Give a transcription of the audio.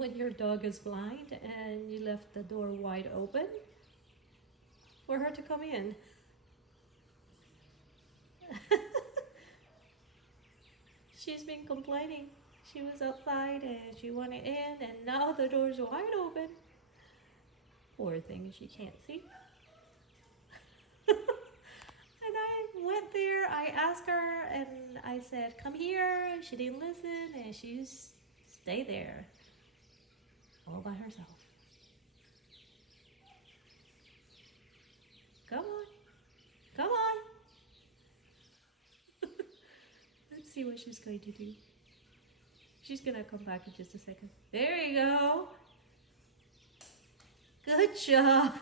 when your dog is blind and you left the door wide open for her to come in. She's been complaining. She was outside and she wanted in, and now the door's wide open. Poor thing, she can't see. And I went there, I asked her, and I said, come here. And she didn't listen, and she just stayed there all by herself. Come on. Come on. Let's see what she's going to do. She's gonna come back in just a second. There you go. Good job.